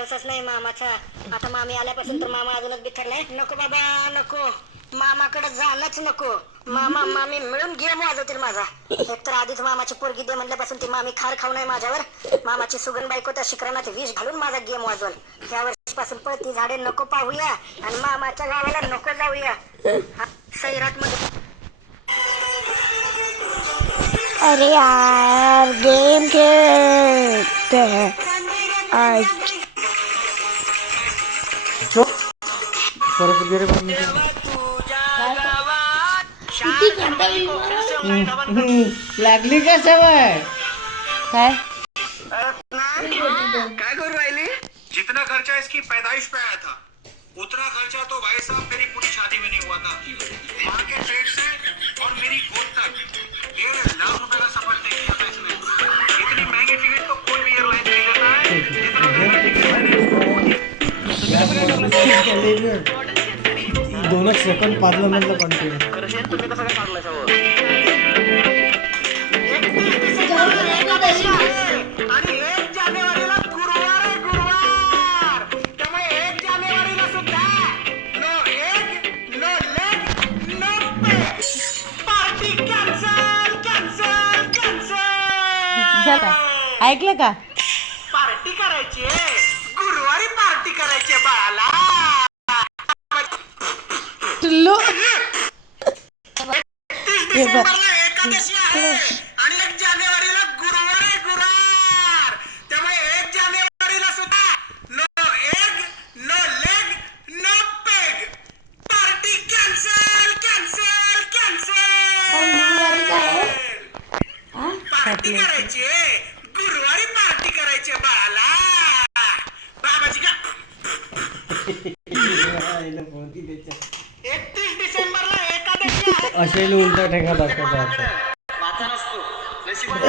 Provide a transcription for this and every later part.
भरोसाच नाही मामाचा. आता मामी आल्यापासून तर मामा अजूनच बिथरलाय. नको बाबा नको, मामाकडे जाणंच नको. मामा मामी मिळून गेम वाजवतील माझा. एक तर आधीच मामाची पोरगी दे म्हणल्यापासून ती मामी खार खाऊ नये माझ्यावर. मामाची सुगन बायको त्या शिकरणात विष घालून माझा गेम वाजवल. ह्या वर्षीपासून पळती झाडे नको पाहूया आणि मामाच्या गावाला नको जाऊया. सैराट मध्ये अरे यार गेम खेलते हैं आज. परत गेले लागली का सवय काय क्या कर रही? जितना खर्चा इसकी पैदाइश पे आया था उतना खर्चा तो भाई साहब मेरी पूरी शादी में नहीं हुआ था. माँ के पेट से और मेरी गोद तक 1.5 लाख रुपए का सफर तय किया था इसने. इतनी महंगी टिकट तो कोई भी एयरलाइन नहीं देता है जितना. दोनच सेकंड पार्लर मधलं कंटिन्यू. तुम्ही कसं काय काढलाय सवय? आणि 1 जानेवारीला गुरुवार आहे, गुरुवार. त्यामुळे 1 जानेवारीला सुद्धा no egg no leg no pay. Party cancel cancel cancel. झालं ऐकलं का? पार्टी करायची आहे, गुरुवारी पार्टी करायची आहे बाळाला. टुल्लू 30 डिसेंबरला एकादशी आहे आणि 1 जानेवारीला गुरुवार आहे, गुरुवार. त्यामुळे 1 जानेवारीला सुद्धा no egg no leg no peg. Party cancel cancel cancel. Party करायची आहे, गुरुवारी पार्टी करायची आहे बाळाला. बाबाजी का 31 डिसेंबरला एकादशी आहे. असेल उलटा ठेका दाखवता. वाचा नसतो नशिबात.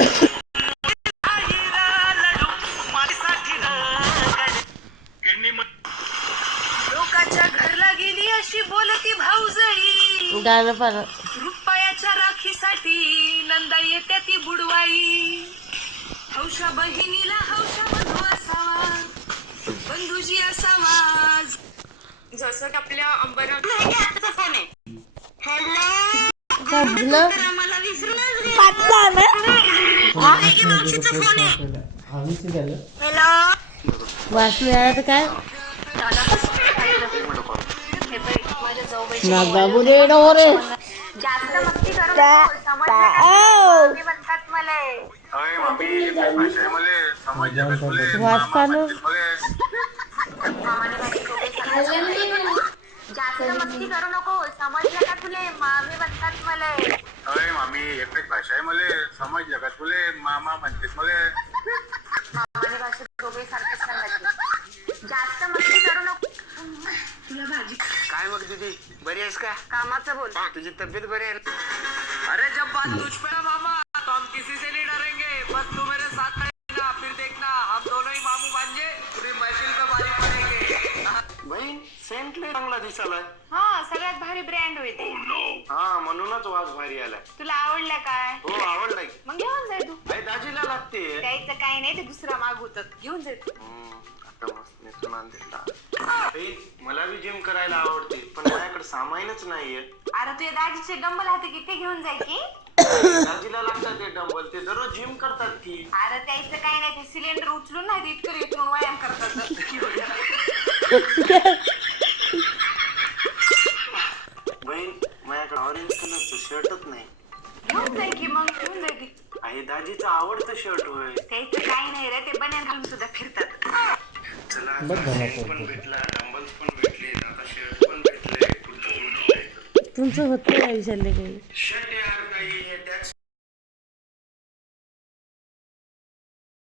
लोकाच्या घरला गेली अशी बोलती भाऊजई. गाणं पण रुपयाच्या राखीसाठी नंदा येते ती बुडवाई. हौशा बहिणीला हौशा बंधू असावा, बंधूजी असावा. जसं की आपल्या अंबरनाथ फोन आहे. काय झालं? मला विसरूनच पाटला ना हवीच झालं. वाचू यार तर काय माझ्या जाऊबाईची ना बाबू दे रे. जास्त मस्ती करू नको. समजलं का? म्हणतात मला अय मामी एकच भाषा आहे मले समज जगत मले. वाचताना मामाने माझी डोळे जास्त मस्ती करू नको. समजलं का तुले? मामी म्हणतात मला. अय मामी एकच भाषा आहे मले समजलं का तुले? मामा म्हणतेस मले. मामाने भाषेत डोळे सारखं सांगायचं. जास्त मस्ती करू नको. तुला भाजी काय मग दीदी बरी आहेस का? कामाचं बोल. तुझी तब्येत बरी आहे? अरे जब बात तुझ पे ना मामा तो हम किसी से नहीं डरेंगे. बस तू मेरे साथ रहना, फिर देखना हम दोनों ही मामू भांजे पूरी महफिल पे बाजी पड़ेंगे. बहीण सेंट लय चांगला दिसालाय. हा सगळ्यात भारी ब्रँड होते. हा म्हणूनच वाज भारी आलाय. तुला आवडला काय? हो आवडलाय. मग घेऊन जाय तू. अय दाजीला लागते. द्यायचं काय नाही ते दुसरा मागवतात. घेऊन जाय तू. आता मस्त नेसून आणते. मला बी जिम करायला आवडते पण माझ्याकडे सामानच नाहीये. अरे तुझ्या दाजीचे डंबल हाते की ते घेऊन जाय की. दाजीला लागतात ते डंबल, ते दररोज जिम करतात की. अरे द्यायचं काय नाही ते सिलेंडर उचलून नाही इतकं इथून व्यायाम करतात. बहीण माझ्याकडे ऑरेंज कलरचं शर्टच नाही. घेऊन जाय की मग घेऊन जाय की. आहे दाजीचं आवडतं शर्ट होय. द्यायचं काय नाही रे ते बन्यान घालून सुद्धा फिरतात. चला बघ झाला पण भेटला, डंबल्स पण भेटले, आता शर्ट पण भेटले. तुमचं होतं काय विचारले काही? शर्ट